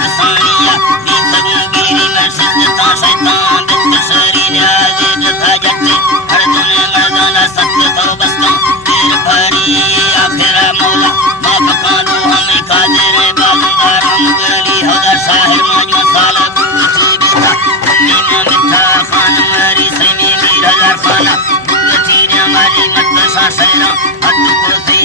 कसानिया बीतगू गिरी में सिद्धता शैतान बितसरी न्याज जथा जट्टे हरदन मर्दाना सत्य तो बस्ता तेर भरी आखिर मौला माफका दो हमें कादिर बालंदार हम गली हदा शाहिर माजो साला गुची बेटा उम्मी में मिठा खान मरी सैमी मीर हजार खाना गुची ने हमारी मदरसा सैरा हद को सी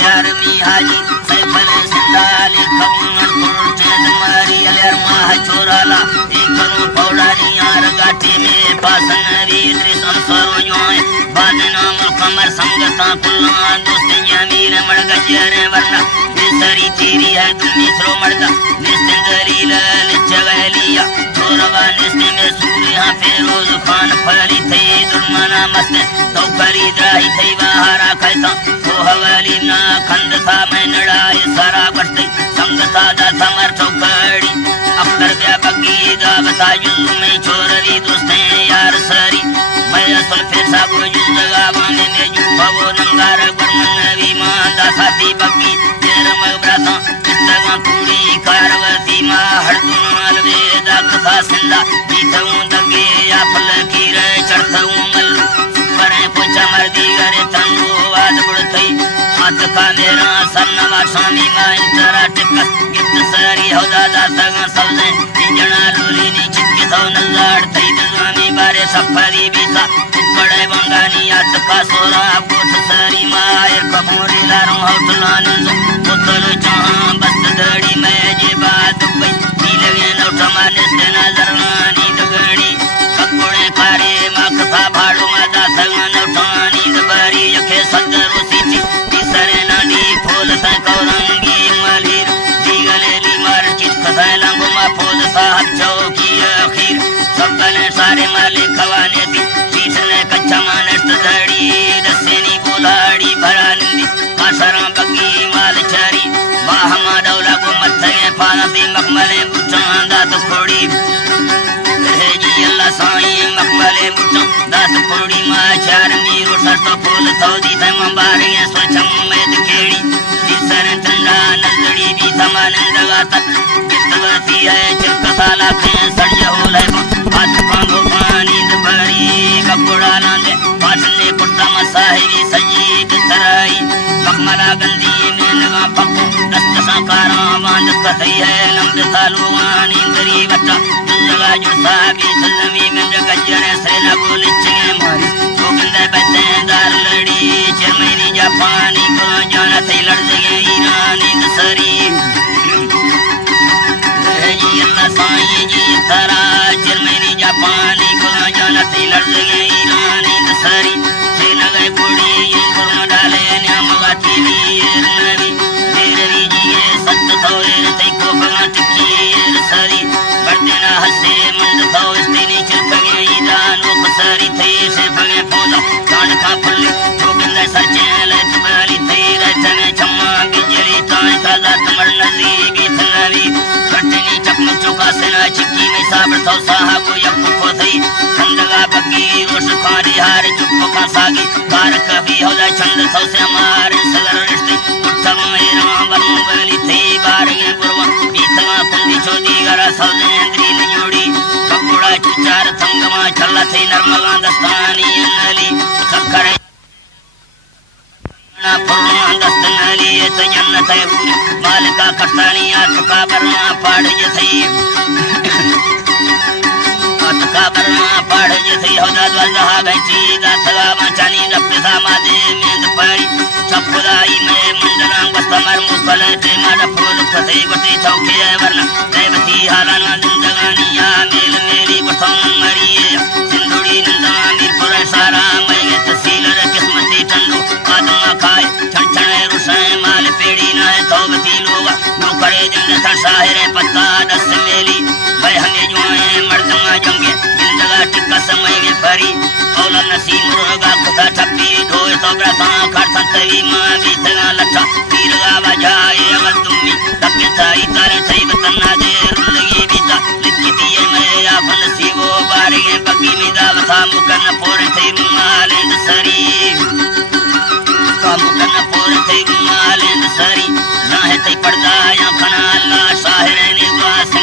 चारमी हाजी सैफल सिंदाली कमन कुर्चद मारी अलर माह चोराला एक करो पौड़ानी यार गाटी में पासन वीर संसरो योए बादना मुकमर संगता कुल्ला दोस्त जमीन मड़ गजर वरना सरी तेरी है तुम मित्रों मर्दा निस्ते दलील लिचगलिया चोरवा निस्ते में सूर्य फेरोज खान फली थे दुर्मना मस्त तो करी द्राही थे बाहरा कैसा तो हवाली ना खंड था मैं नड़ाए सारा बरते संगता दा समर चौकड़ी अख्तर ब्या बगी दा बता जुल्म में चोरवी दोस्ते यार सरी मैं असल फिर साबो जुल्दगा बांधे ने जुफा वो नंगार गुरमन नबी मान दा साथी बगी मगब्रता कितगा पूरी कारवती मा हरदुन अलवेदा कथा सिंदा बीतऊ दगे या फलकीर चढ़तऊ मल्लू परे पोचा मर्दी गरे तंदू वाद बुड़थई हाथ का मेरा सन्नवा स्वामी मा इंतरा टिकस गिफ्ट सरी हौदा दा सगा सबसे इंजना लूली नी चिक्की थौ नजाड़ थई स्वामी बारे सफरी बीसा बड़े बंगानी हाथ का सोरा गोठ सरी मा एर कपूरी लारो हौतलानंद पुतलो जहां बस्त दड़ी में जे बात पई नीलवे नौटमा निस्ते नजरवानी दगड़ी ककुड़े कारे मखसा भाड़ो मादा सगा नौटानी दबरी यखे सदरो सीची तीसरे नाडी फूल सा कौरंगी मलीर दीगले लीमार चित खसाय लंगो मा फूल सा चौकी अखीर सबने सारे माले खवाने दी सीसने कच्चा मानस दड़ी दसेनी बुलाड़ी भरानी कासरा बगी माल चारी वाहमा दौला को मत्थे फानती मखमले बुचां दात खोड़ी हे जी अल्लाह साईं मखमले बुचां दात खोड़ी मा चार मीरो सरतो फूल थौदी थे मंबारे स्वचम में दिखेड़ी तीसरे ठंडा नजड़ी भी समानंद गातक कितवती है चिपकताला के सड़िया हो ले हाथ पांगो पानी दबड़ी कपड़ा लांदे पाटने कुर्ता मसाहिरी सजीद तराई मखमला गंदी में नगा पक्को दस्त साकारा बांध कथई है लम्द तालुआनी दरी बच्चा जगह जो साबी सलमी में गजर से लगो लिचे मारी गोगंदे बैठे दार लड़ी चमेनी जापानी को जाना थई लड़ जगे ईरानी दसरी जी अल्लाह साईं जी तरा चमेनी जापानी को जाना थई लड़ जगे ईरानी दसरी से नगे बुड़ी ये गुरु डाले न्यामगा टीवी नबी तेरी जी ये सत्य थोरे तई को बना टिकी सरी बर्दना हसे मंद थो स्तिनी चिलकगे ईदान वो खसरी थे से भगे पौधा कांड का फल्ले ठोकंदे सचे ले तबली थे रचने छम्मा गिजली ताए ताजा तमर नजी बीतनवी कटनी चकमक चौका सेना चिक्की में साबर थो साहब यक्को को थई खंडगा बगी रोश खारी हार चुप का सागी कार कभी हो जाए चंद थो से हमारे सगर रिश्ते उठम राम बंगली थी बारगे गुरवा बीतवा कुंडी चोदी गरा सौदेंद्री ने जोड़ी कपुड़ा चुचार थंगमा छल्ला थी नर्मला दस्तानी नली सखरे ना पुरवा दस्तनली ये जन्नत है मालिका कस्तानी आटका बरना पाड़ ये थी आटका बरना पाड़ ये थी होदा द्वाजा गंची दातगा माचानी दपसा मादे में दपरी चपुदाई में मंडला वस्तमर मुकल ते मार फूल खसे गोटी चौके वरना देवती हालाना जिंदगानी या मेल मेरी बसों मरिए सिंधुड़ी नंदा मीरपुर सारा मैं तहसील किस्मती ठंडो आदमा खाए छणछणे रुसे माल पेड़ी न है तौबती लोगा नो करे जंग साहिरे पत्ता दस मेली मैं हमें जो है मर्दमा जंगे जिंदगा टिक्का समय में फरी औला नसीब रोगा कथा ठप्पी ढोए तो ब्रता खरसन तवी मां बीतगा लट्ठा तीरगा बजाए अवल तुम्मी तके ताई तारे सही बतना दे रुलगी बीता लिखी दिए मैं आप नसीबो बारे बगी में दावता मुकन पोर थे माले सरी मुकन पोर थे माले सरी ना है ते पर्दा या खना अल्लाह साहिर ने वास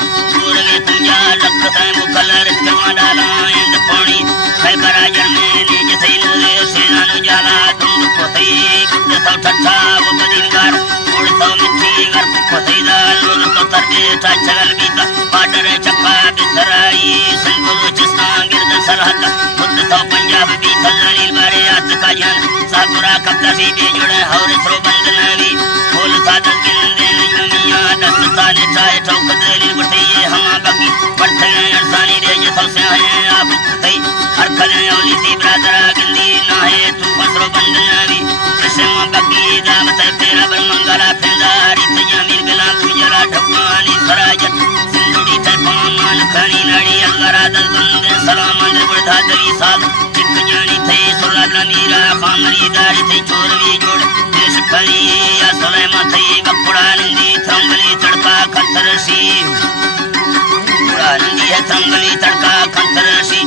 पूर्वे तुझा रखत मुखल रचवा डाला इंद पानी है बराजर में निज सही नो सेना नो जाला तुम कोथई गुड सौ ठठा वो बदिनगार उड़ सौ मिठी घर कोथई दाल नो तो तरबे ता चगल बीता पाटर चप्पा बिसराई संगो चिस्ता गिरद सरहद बुद्ध सौ पंजाब भी थलरील बारे आत का जान सापुरा कब्जा सी बेजुड़ और सो बंद नवी फूल सादल गिंदे दुनिया दस्त साले चाहे चौकदली बटिए हम बगी पड़ते अरसानी रे ये सौ से है आप तई हर खले ओली सी ब्रादरा गिंदी ना है तू फसरो बंद नवी कृष्ण बगी दावत तेरा बन मंगला फेंदारी तया मीर बिला तुजरा ढवानी सराजत सिंधुड़ी ते पामान खणी लड़ी अल्लाह दल बंदे सलाम ने बढ़ा दरी साल चिक जानी थे सुला मीरा खामरी दारी थे चोरवी जोड़ देश खरी या सुलेमा थे बकुड़ा नंदी थंगली तड़का खतरसी बुड़ा नंदी है थंगली तड़का खतरसी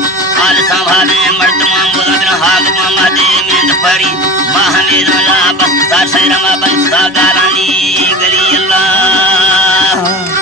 आल संभाले मर्द मामूला बिन हाग मामा दे मेंद परी माह में दोला बस्ता शहरमा बस्ता गारानी गली अल्लाह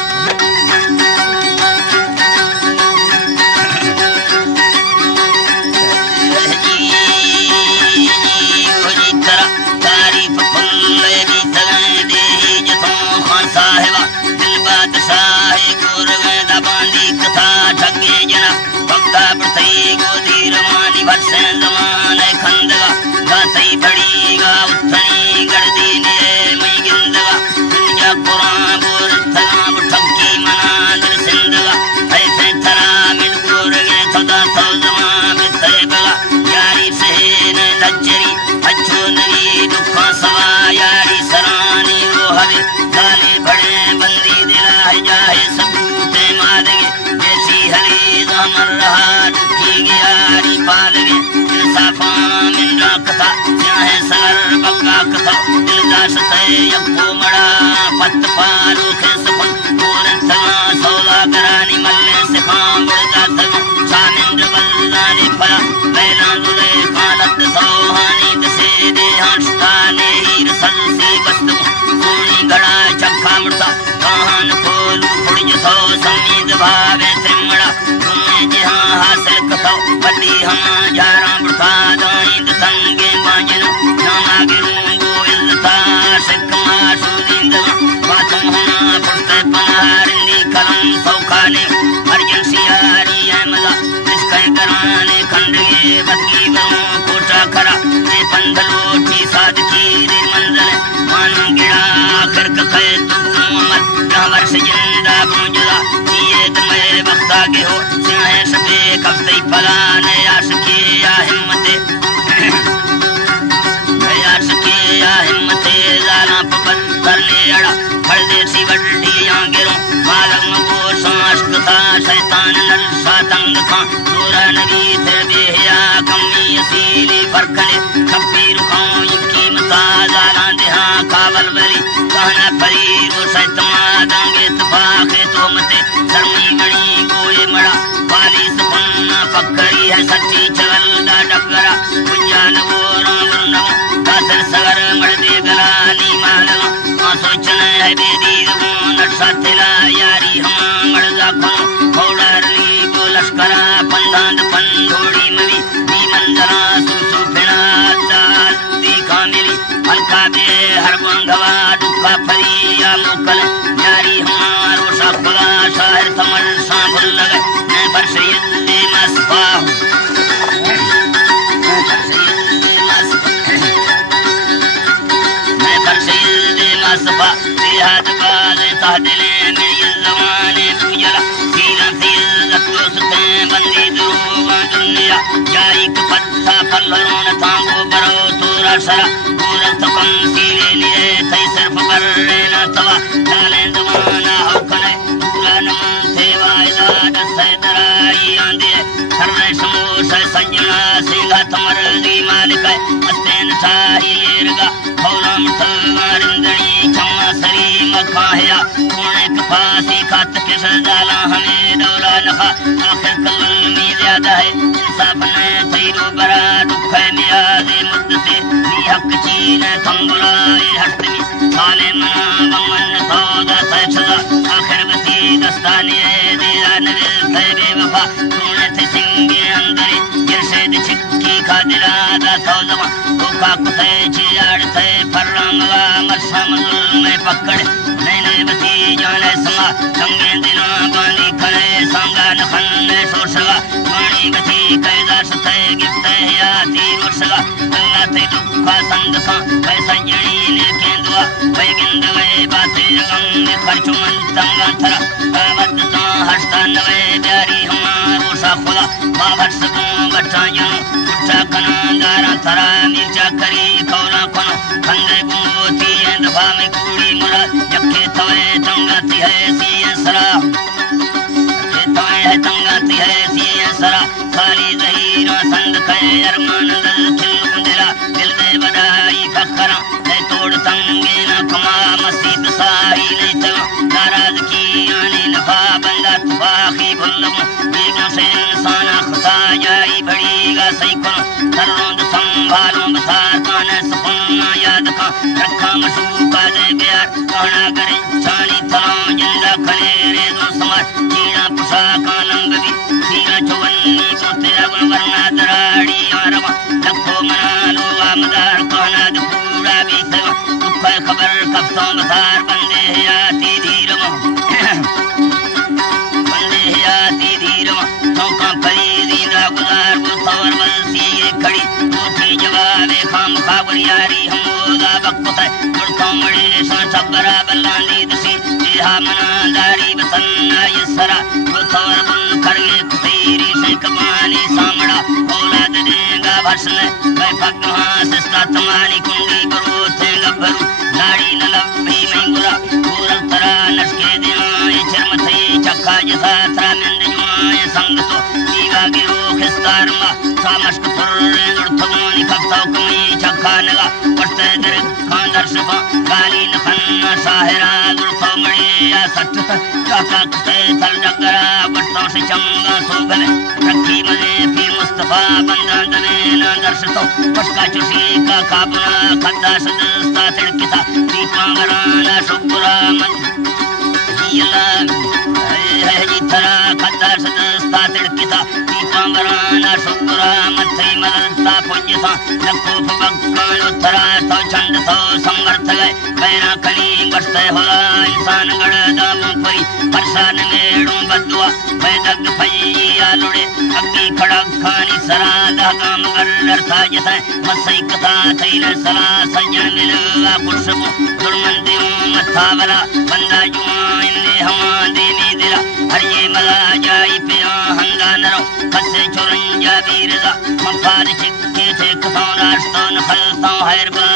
पत पारो के सफल पूरन समा सौदा करानी मल्ले से खाम बड़ा समा सानिंद्र वल्लानी फला मैना दुले खालत सोहानी दसे दे हंसताने हीर सल से बस्तु सोनी गड़ा चखा मुर्ता काहन खोलू फुड़ सो समीद भावे त्रिमड़ा तुम्हें जहां हासिल कथो बड़ी हम जारा मुर्ता दाइंद संगे बाजन नामा गिरूंगो इल्ता सिकमा सुदिंद कलम सौखाने अर्जन सियारी अहमदा इसके कराने खंडगे बदगी बनो कोटा खरा रे पंधलोटी सादकी रे मंजल मानो गिड़ा आखिर कहे तुम अमर वर्ष जिंदा बुझला ये तुम्हें वक्ता के हो सिंह सबे कफ्ते फला ने आशिकी या हिम्मते आशिकी या हिम्मते जाना पबल करने अड़ा परदेसी वड्डी आंगेरों मालम को सांस्कृता शैतान नल सातंग खां सूरा नबी थे बेहिया कमी असीली फरकने खप्पी रुखां यकी मता जाना देहा कावल बरी कहना परी वो शैतमा दांगे तफाखे तो मते शर्मी गणी गोए मड़ा वाली सपन्ना पक्करी है सच्ची चल दा डगरा पुजान वो रंगुन्नम कासर सगर मड़ दे गलानी मालम सोचन है बेदी नट साथेला यारी हम मड़दा को होड़रली को लश्करा पंदांद पंडोड़ी मवी नी मंदरा सुसु फिना दाल दी कामिली अलका बे हर गंगवा दुखा फरिया मुकल यारी हमारो सफला शायर तमल सांभल लगे मैं बरसैद मसफा सफा बेहद बाज़ तादिले मेरी ज़माने पूजला सीरा सीर ज़क्रोसते बंदी दुरूगा दुनिया जाई के पत्ता पल्लों न थांगो बरो तोरा सरा पूरा तकम सीरे लिए थई सिर्फ बर्रे न तवा डाले ज़माना हौकने पूरा नमन सेवा इदाद सैदराई आंदे हर्रे समूस सजना सिंगा तमरदी मालिक अस्तेन थाही लेरगा खौलम तवारिंदनी सरी मखाया कोने कपासी खात के सजाला हमें डोला नखा आखिर कल में ज्यादा है इंसाफ ने थैरो बरा दुख है नियाज़े मुद्दते नी हक चीन थंबुला हस्त में साले मना बमन सौदा सैसदा आखिर बती दी दस्ताने दीदान थे बेवफा तूने थे सिंगे अंदरे गिरशेद छिक्की खादिरा दा सौजमा कोका कुथे चियाड़ थे फर्रांगवा मरसा मजुल में पकड़े नैने बती जाने समा संगे दिना बानी खड़े संगा नखन्ने सोसगा वाणी बती कैदास थे गिफ्ते याती रोसगा कल्ला थे दुखा संदखा पैसा जणी ने केंदुआ वैगिंद वे बाते गंग खर्चो मन तंगा थरा मद्दता हस्ता नवे प्यारी हमारो सा खुदा बाबर सबों बच्चा जनो उठा कना दारा थरा मिर्चा करी कौला कनो खंदे गुंगोती दफा में कूड़ी मुरा जक्के तवे तंगाती है सी सरा तवे है तंगाती है सी सरा साली जहीरा संद कहे अरमान दल खिल गुंदरा दिल दे बदाई फखरा दे तोड़ तंगे न कमा मसीद सारी नहीं तवा नाराज की आने नफा बंदा तुफाखी भुल्लम बेगों से इंसान खुदा जाई बड़ीगा सही करो तरों संभालों बसार काने सपना याद का रखा मशूका दे प्यार कहना करे छानी थलों जिंदा खने रे दो समाज कीड़ा पुसा का लंग भी सीरा चवन्नी को तेरा गुण वरना दराड़ी आरवा लखो मना लो आमदार कहना दे पूरा भी सेवा दुख खबर कफ्तों बसार बंदे आती धीरवा बंदे आती धीरवा चौका परी दीदा गुजार बुथवर बलसी खड़ी कोठी जवाबे खाम खावरियारी हमोदा वक्त है गुड़कों मड़े सा छबरा बल्लानी दसी तेहा मना दारी बसन्ना यसरा बुथवर बुल करगे कुतीरी से कमानी सामड़ा औलाद देगा भर्सन मैं पगहा सिस्ता तमानी कुंडी बरो थे गब्बरू लाड़ी न लब्बी मैंगुरा पूरल तरा नशके दिया ये चरम थे चक्का जसा तरा मिंद जुआए संग तो दीवा गिरो खिस्तारमा सामश्क फुर्रे गुड़थगोनी खफ्ताव कमी चक्का नगा पड़ते दर खांदर सफा गाली न खन्ना साहिरा गुड़थो मड़े या सट्ट चाका कुते थल जगरा गुड़थों से चंगा सोगले रखी मले फिर मुस्तफा बंदा दने न दर्शतो पशका चुसी का खाबना खद्दा सदस्ता तिड़किता दीपा गराना शुक्रा मन यला है जी थरा खद्दा सदस्ता तिड़किता दीपा गराना शुक्रा मथई मदता पुज्यता लखो भगवान थरा तो चंद तो समर्थ गए बैरा कली बसते होला इंसान गड़ दामों परी परसान मेड़ों बदुआ बैदग फई आलुड़े अग्गी खड़क खानी सरा दागाम गर था जता मसई कथा थैल सला सजन मिलवा कुर्सबो दुर्मंदियों मथावला बंदा जुआ इन्ने हवा देवी दिला हर ये मला जाई पिया हंगा नरो कसे चुरंजा बीरजा मफार चिक्के थे कथौरास्तों खलतों हैरबा